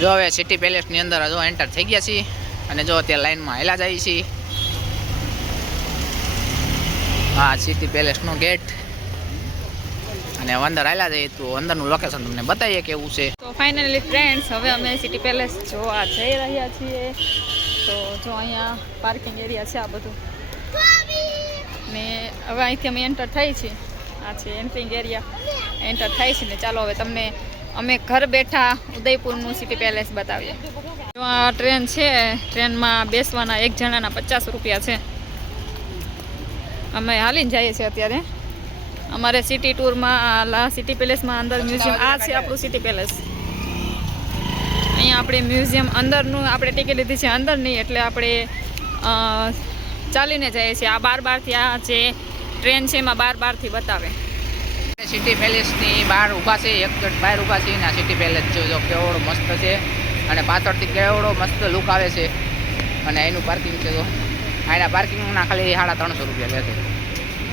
જો હવે સિટી પેલેસની અંદર જો એન્ટર થઈ ગયા છીએ અને જો અત્યારે લાઈનમાં હેલા જાય છીએ. હા, સિટી પેલેસનો ગેટ અને અંદર હાલ્યા જઈએ તો અંદરનું લોકેશન તમને બતાવીએ કેવું છે. તો ફાઇનલી ફ્રેન્ડ્સ, હવે અમે સિટી પેલેસ જોવા જઈ રહ્યા છીએ. તો જો અહીંયા પાર્કિંગ એરિયા છે આ બધું, ને હવે અહીંથી અમે એન્ટર થઈ છીએ. આ છે એન્ટ્રિંગ એરિયા, એન્ટર થાય છે ને ચાલો હવે તમને અમે ઘર બેઠા ઉદયપુરનું સિટી પેલેસ બતાવીએ. જો આ ટ્રેન છે, ટ્રેનમાં બેસવાના એક જણાના 50 રૂપિયા છે. અમે હાલીને જઈએ છીએ અત્યારે અમારે સિટી ટૂરમાં. સિટી પેલેસમાં અંદર મ્યુઝિયમ આ છે આપણું સિટી પેલેસ. અહીંયા આપણે મ્યુઝિયમ અંદરનું આપણે ટિકિટ લીધી છે અંદરની, એટલે આપણે ચાલીને જઈએ છીએ. આ બારથી આ જે ટ્રેન છે એમાં બારથી બતાવે. સિટી પેલેસની બહાર ઊભા છે, એક જટ બહાર ઊભા છે. ના સિટી પેલેસ જો કેવડો મસ્ત છે અને પાછળથી કેવડો મસ્ત લુક આવે છે. અને એનું પાર્કિંગ છે તો આના પાર્કિંગના ખાલી 350 રૂપિયા લે છે.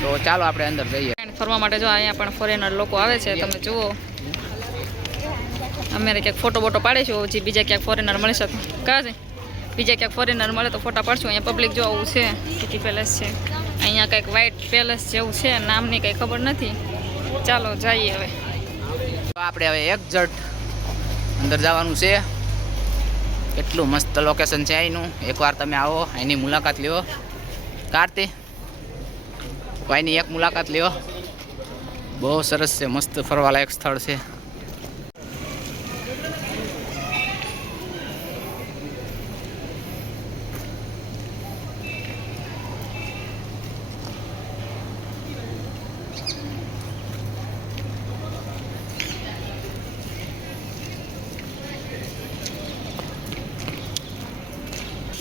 તો ચાલો આપણે અંદર જઈએ ફરવા માટે. જો અહીંયા પણ ફોરેનર લોકો આવે છે, તમે જુઓ. અમે ક્યાંક ફોટો બોટો પાડીશું, હજી બીજા ક્યાંક ફોરેનર મળી શકે કાં છે, બીજા ક્યાંક ફોરેનર મળે તો ફોટા પાડશું. અહીંયા પબ્લિક જો આવું છે, સિટી પેલેસ છે. અહીંયા કંઈક વ્હાઇટ પેલેસ જેવું છે, નામની કંઈ ખબર નથી. ચાલો જઈએ હવે. આપણે હવે એક જટ અંદર જવાનું છે. કેટલું મસ્ત લોકેશન છે અહીંનું. એકવાર તમે આવો, અહીંની મુલાકાત લ્યો. કાર્તિ, અહીંની એક મુલાકાત લ્યો. બહુ સરસ છે, મસ્ત ફરવાલાયક સ્થળ છે.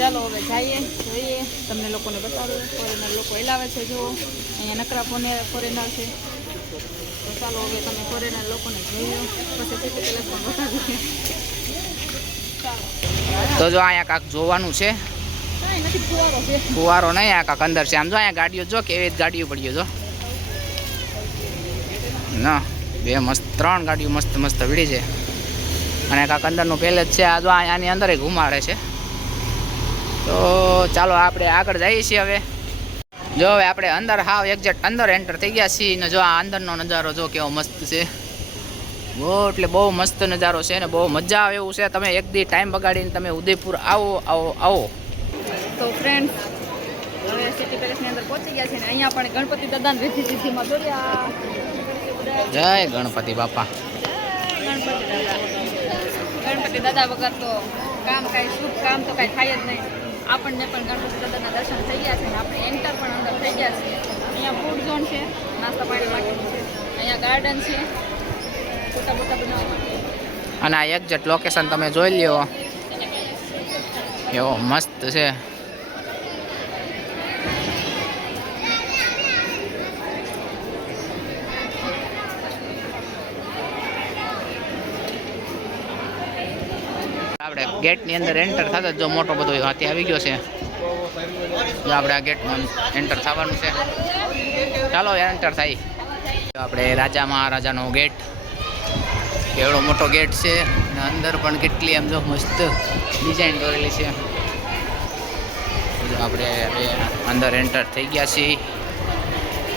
ચાલો હવે જઈએ, જોઈએ, તમને લોકોને બતાવીએ. ફોરેનર લોકો એલાવે છે, જો અહીંયા નકરા ફોરેનર છે. તો ચાલો હવે તમે ફોરેનર લોકોને જોઈએ, પછી સિટી પેલેસ પણ બતાવીએ. તો જો અહીંયા કાંક જોવાનું છે. કાંઈ નથી, ફુવારો છે. ફુવારો નહીં, આ કાંક અંદર છે. આમ જો અહીંયા ગાડીઓ જો કેવી ગાડીઓ પડી જો ના, બે મસ્ત 3 ગાડીઓ મસ્ત મસ્ત વિડી છે. અને કાંક અંદરનું પેલેસ છે. આ જો આની અંદર ઘુમાડે છે. તો ચાલો આપણે આગળ જઈએ છીએ હવે. જો હવે આપણે અંદર હાવ એક્ઝેક્ટ અંદર એન્ટર થઈ ગયા છીએ ને જો આ અંદરનો નજારો જો કેવો મસ્ત છે. બહુ એટલે બહુ મસ્ત નજારો છે ને બહુ મજા આવે એવું છે. તમે એક દી ટાઈમ બગાડીને તમે ઉદયપુર આવો. તો ફ્રેન્ડ્સ, હવે સિટી પેલેસની અંદર પહોંચી ગયા છે ને અહીંયા પણ ગણપતિ દાદાને રીતિ સિદ્ધિમાં દોડ્યા. જય ગણપતિ બાપા. ગણપતિ દાદા વગર તો કામ કાંઈ શુભ કામ તો કાંઈ થાય જ નહીં. આપણને પણ ગણપતિ દાદાના દર્શન થઈ ગયા છે ને આપણે એન્ટર પણ અંદર થઈ ગયા છે. અહીંયા ફૂડ ઝોન છે, નાસ્તા પાણી માટેનું છે. અહીંયા ગાર્ડન છે, ફોટા બોટા બનાવવા માટે. અને આ એક્ઝેક્ટ લોકેશન તમે જોઈ લ્યો, એવો મસ્ત છે. આપણે ગેટની અંદર એન્ટર થતા જો મોટો બધો હાથી આવી ગયો છે. જો આપણે આ ગેટમાં એન્ટર થવાનું છે. ચાલો એન્ટર થાય. આપણે રાજા મહારાજાનો ગેટ, કેવડો મોટો ગેટ છે અને અંદર પણ કેટલી એમ જો મસ્ત ડિઝાઇન કરેલી છે. આપણે અંદર એન્ટર થઈ ગયા છીએ.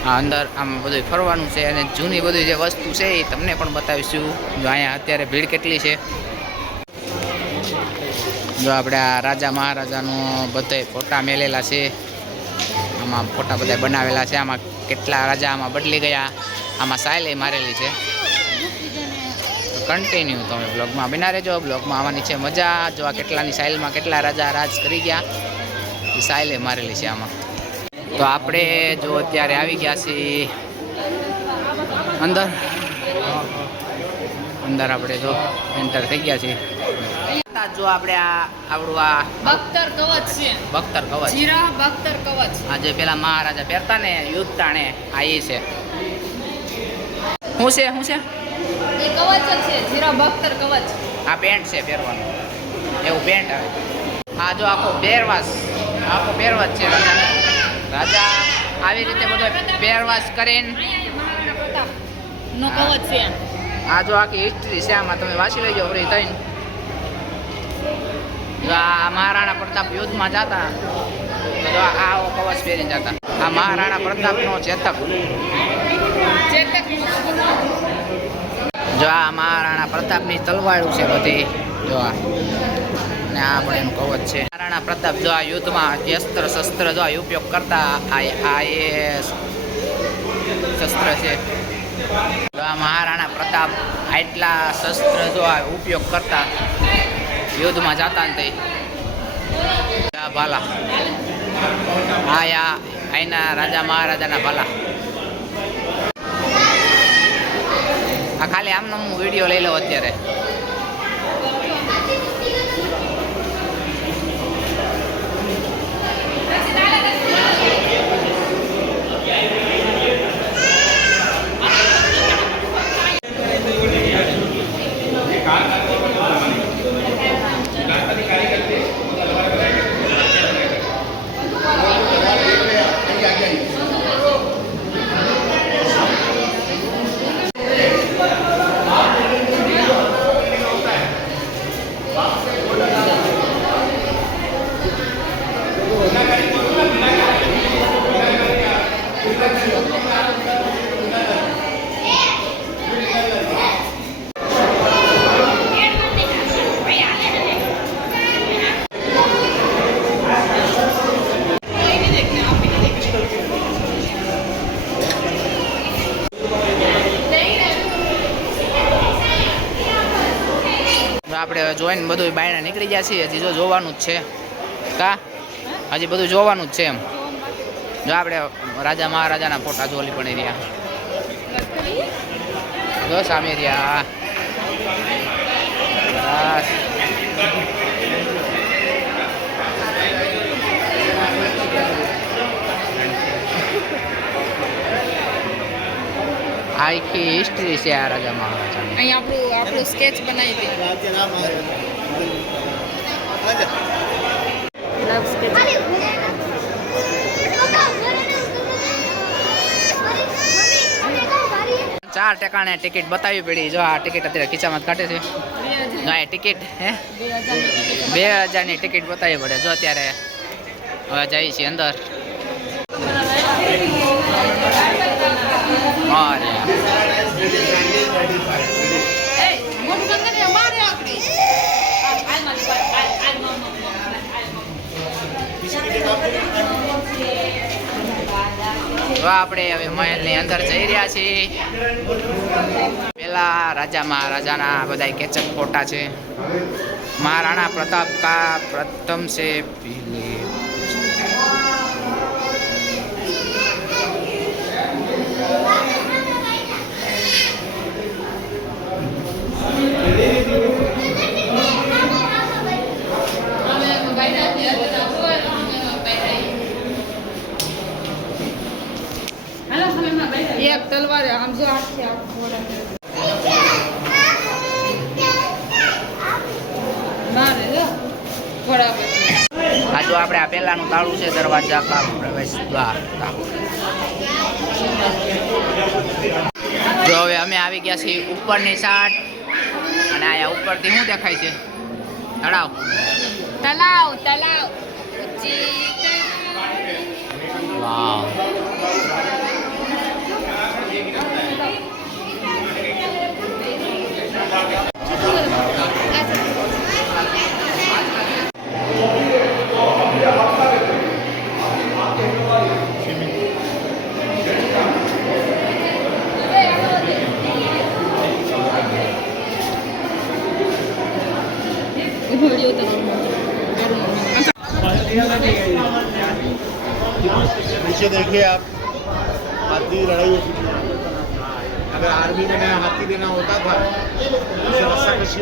આ અંદર આમ બધું ફરવાનું છે અને જૂની બધી જે વસ્તુ છે એ તમને પણ બતાવીશું. જો અહીંયા અત્યારે ભીડ કેટલી છે. જો આપણે આ રાજા મહારાજાનો બધા ફોટા મેલેલા છે. આમાં ફોટા બધા બનાવેલા છે. આમાં કેટલા રાજા આમાં બદલી ગયા. આમાં સાયલે મારેલી છે. કન્ટિન્યુ તમે બ્લોગમાં બના રહેજો. બ્લોગમાં આવવાની છે મજા. જો આ કેટલાની સાયલમાં કેટલા રાજા રાજ કરી ગયા એ સાયલે મારેલી છે આમાં. તો આપણે જો અત્યારે આવી ગયા છીએ અંદર આપણે જો એન્ટર થઈ ગયા છીએ. જો આપણે આપણું આ બખ્તર કવચ છે. બખ્તર કવચ, જીરા બખ્તર કવચ. આ જે પેલા મહારાજા પહેરતા ને યુદ્ધ તાણે આ એ છે. શું છે એ કવચ જ છે, જીરા બખ્તર કવચ. આ પેન્ટ છે પહેરવાનું, એવું પેન્ટ આવે. આ જો આખો પહેરવાશ છે રાજાનો. રાજા આવી રીતે બધો પહેરવાશ કરીને નો કવચ છે. આ જો આખી હિસ્ટ્રી છે, આમાં તમે વાંચી લેજો ફ્રી થઈને. જો આ મહારાણા પ્રતાપ યુદ્ધમાં જતા તો જો આવો કવચ પહેરીને જતા. આ મહારાણા પ્રતાપનો ચેતક. જો આ મહારાણા પ્રતાપની તલવારું છે બધી. જો આ ને આ પણ એનું કવચ છે. મહારાણા પ્રતાપ જો આ યુદ્ધમાં અસ્ત્ર શસ્ત્ર જો આ ઉપયોગ કરતા આ એ શસ્ત્ર છે. જો આ મહારાણા પ્રતાપ આટલા શસ્ત્ર જો આ ઉપયોગ કરતા યુદ્ધમાં જતા ને તે ભાલા આના રાજા મહારાજાના ભાલા. આ ખાલી આમનો હું વિડીયો લઈ લઉં અત્યારે. આપણે જોઈને બધું બાયણે નીકળી ગયા છીએ. હજી જો જોવાનું જ છે કા હજી બધું જોવાનું જ છે એમ. જો આપણે રાજા મહારાજાના ફોટા જોલી પણ રહ્યા. જો સામે રહ્યા. આખી હિસ્ટ્રી છે આ રાજા મહારાજાની. અહીં આપણું સ્કેચ બનાવી દે. ચાર ટેકાણે ટિકિટ બતાવી પડી. જો આ ટિકિટ અત્યારે ખીચામાં કાઢે છે. જો આ ટિકિટ 2000ની ટિકિટ બતાવી પડે. જો અત્યારે હવે જઈએ છીએ અંદર. તો આપણે હવે મહેલની અંદર જઈ રહ્યા છીએ. પેલા રાજા મહારાજાના બધા કેચઅપ ફોટા છે. મહારાણા પ્રતાપ કા પ્રથમ છે. એક તલવાર આમ જો હાથ છે આ જો આપણે આ પહેલાનું તાળું છે દરવાજા કા પ્રવેશ દ્વાર. જો હવે અમે આવી ગયા છીએ ઉપરની સાઈડ. અને આયા ઉપરથી શું દેખાય છે? તળાવ. વાવ. नीचे देखिए आप, हाथी लड़ाई होती थी. अगर आर्मी में नया हाथी देना होता था तो रस्सा कशी.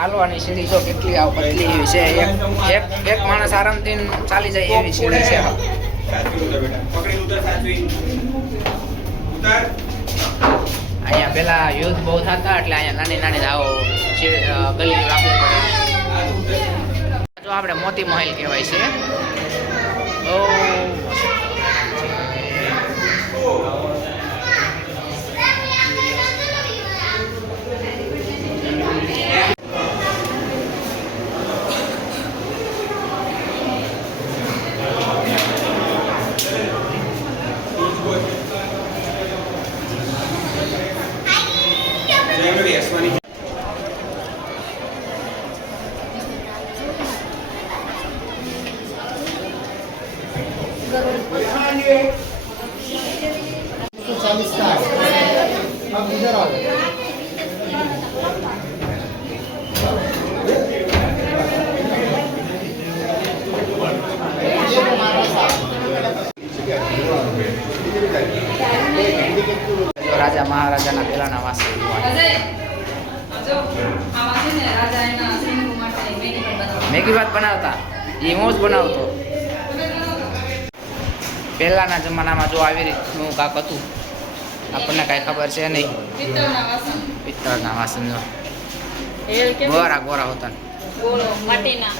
હાલવાની સીડી જો કેટલી આવ પતલી એવી છે. એક માણસ આરામથી ચાલી જાય એવી સીડી છે. અહીંયા પેલા યુદ્ધ બહુ થતા એટલે અહીંયા નાની નાની આવો ગલી રાખવી પડે. જો આપણે મોતી મહેલ કહેવાય છે. બહુ રાજા મહારાજાના પેલાના વાસણ મેગી ભાત બનાવતા એ હું જ બનાવતો. પહેલાના જમાનામાં જો આવી રીતનું કાંક હતું આપણને કાંઈ ખબર છે નહીં. પિત્તળના વાસણ ગોરા ગોરા હોતા માટીના.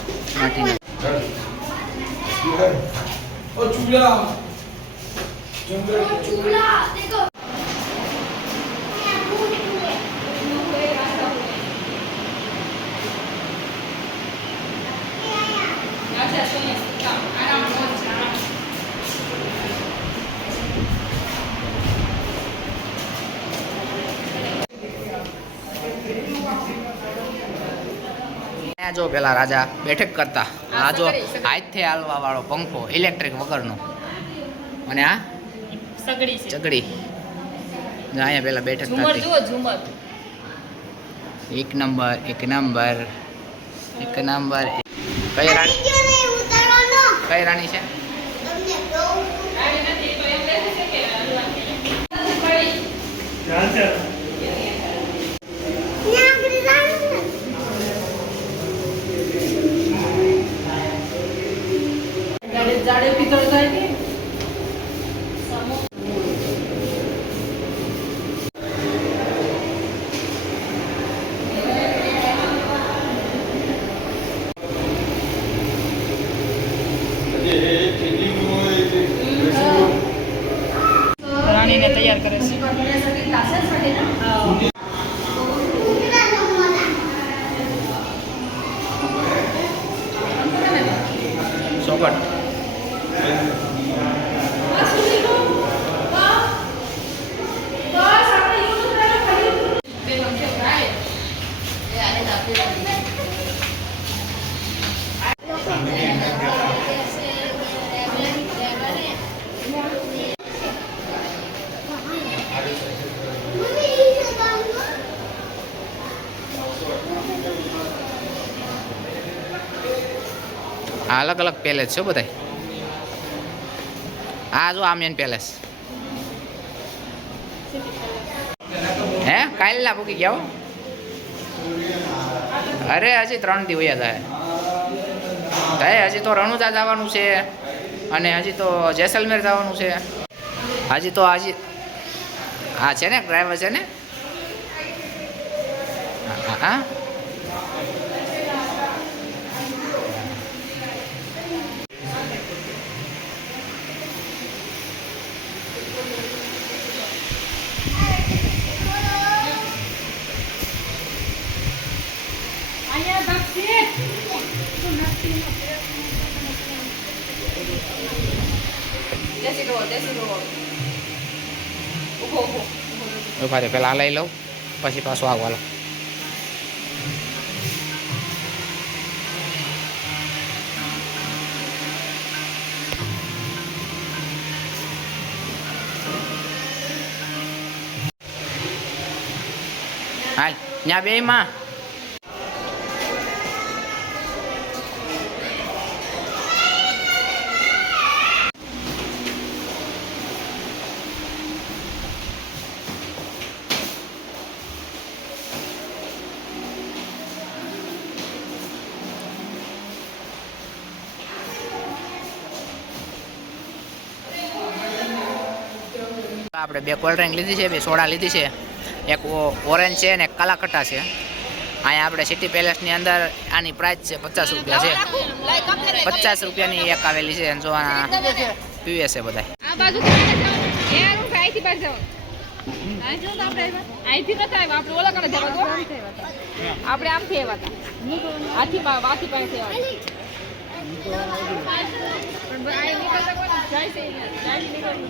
જો પેલા રાજા બેઠક કરતા. આ જો હાથથી હાલવા વાળો પંખો ઇલેક્ટ્રિક વગરનો. અને આ સગડી છે. ચગડી. જો અહીંયા પેલા બેઠક ઝુમર થતી. જુઓ ઝુમર. એક નંબર એક નંબર એક નંબર. કઈ રાણી કઈ રાણી છે? જાડે પિત્તળ થાય કે રાણીને તૈયાર કરે છે. ચોકટ. આ અલગ અલગ પેલેસ છે બધા. આ જો આ મેન પેલેસ. હે કાલના પૂકી ગયા હો. અરે હજી 3 દી વયા જાય. હજી તો રણુજા જવાનું છે અને હજી તો જેસલમેર જવાનું છે. હજી તો આ છે ને ડ્રાઈવર છે ને. હા ઉભા રે પેલા લઈ લઉં પછી પાછું આવવા લો. હાલ ત્યાં બે માં આપણે 2 કોલ્ડ ડ્રિંક લીધી છે, 2 સોડા લીધી છે, એક ઓરેન્જ છે અને એક કાલાકટ્ટા છે. અહીંયા આપણે સિટી પેલેસની અંદર આની પ્રાઇસ છે 50 રૂપિયા છે. 50 રૂપિયાની એક આવેલી છે. જો આ પીવે છે બધા. આ બાજુ અહીંથી બહાર જાવ. અહીંથી નતા આવ્યા આપણે ઓલા કણે જવા દો. આપણે આમથી આવ્યા હતા. આથી પાસે આવ્યા. પણ આ નીકળતા કોણ જાય છે અહીંયા. જાય નીકળવું.